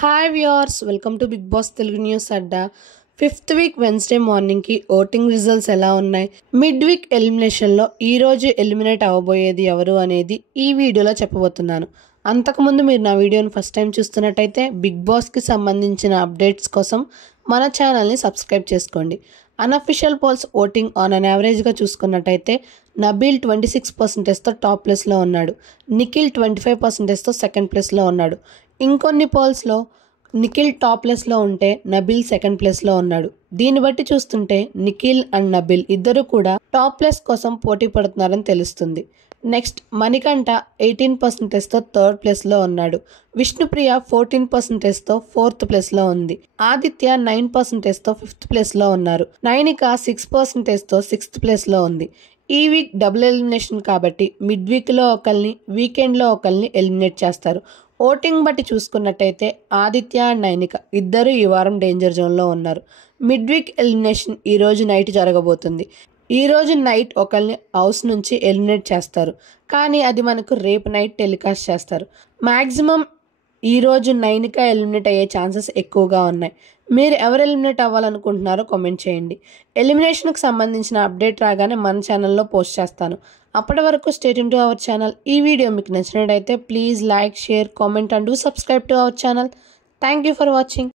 Hi viewers, welcome to Big Boss Telugu news Adda. Fifth week Wednesday మార్నింగ్కి voting results ఎలా ఉన్నాయి, mid week ఎలిమినేషన్లో ఈరోజు eliminate అవ్వబోయేది ఎవరు అనేది ఈ వీడియోలో చెప్పబోతున్నాను. అంతకుముందు మీరు నా వీడియోని ఫస్ట్ టైం చూస్తున్నట్టయితే బిగ్ బాస్కి సంబంధించిన అప్డేట్స్ కోసం మన ఛానల్ని సబ్స్క్రైబ్ చేసుకోండి. Unofficial polls voting on an యావరేజ్గా చూసుకున్నట్టయితే నబీల్ 26%తో టాప్ ప్లేస్లో ఉన్నాడు. నిఖిల్ 25%తో సెకండ్ ప్లేస్లో ఉన్నాడు. ఇంకొన్ని పోల్స్లో నిఖిల్ టాప్ ప్లేస్లో ఉంటే నబీల్ సెకండ్ ప్లేస్లో ఉన్నాడు. దీన్ని బట్టి చూస్తుంటే నిఖిల్ అండ్ నబీల్ ఇద్దరు కూడా టాప్ ప్లేస్ కోసం పోటీ పడుతున్నారని తెలుస్తుంది. నెక్స్ట్ మణికంఠ 18%తో థర్డ్ ప్లేస్లో ఉన్నాడు. విష్ణుప్రియ 14%తో ఫోర్త్ ప్లేస్లో ఉంది. ఆదిత్య 9%తో ఫిఫ్త్ ప్లేస్లో ఉన్నారు. నైనిక 6%తో సిక్స్త్ ప్లేస్లో ఉంది. ఈ వీక్ డబుల్ ఎలిమినేషన్ కాబట్టి మిడ్ వీక్లో ఒకరిని, వీకెండ్లో ఒకరిని ఎలిమినేట్ చేస్తారు. ఓటింగ్ బట్టి చూసుకున్నట్టయితే ఆదిత్య అండ్ నైనిక ఇద్దరు ఈ వారం డేంజర్ జోన్లో ఉన్నారు. మిడ్ వీక్ ఎలిమినేషన్ ఈరోజు నైట్ జరగబోతుంది. ఈరోజు నైట్ ఒకరిని హౌస్ నుంచి ఎలిమినేట్ చేస్తారు, కానీ అది మనకు రేపు నైట్ టెలికాస్ట్ చేస్తారు. మ్యాక్సిమం ఈరోజు నైనిక ఎలిమినేట్ అయ్యే ఛాన్సెస్ ఎక్కువగా ఉన్నాయి. మీరు ఎవరు ఎలిమినేట్ అవ్వాలనుకుంటున్నారో కామెంట్ చేయండి. ఎలిమినేషన్కి సంబంధించిన అప్డేట్ రాగానే మన ఛానల్లో పోస్ట్ చేస్తాను. అప్పటి వరకు stay tune to our channel. ఈ వీడియో మీకు నచ్చినట్టయితే please like, share, comment and do subscribe to our channel. Thank you for watching.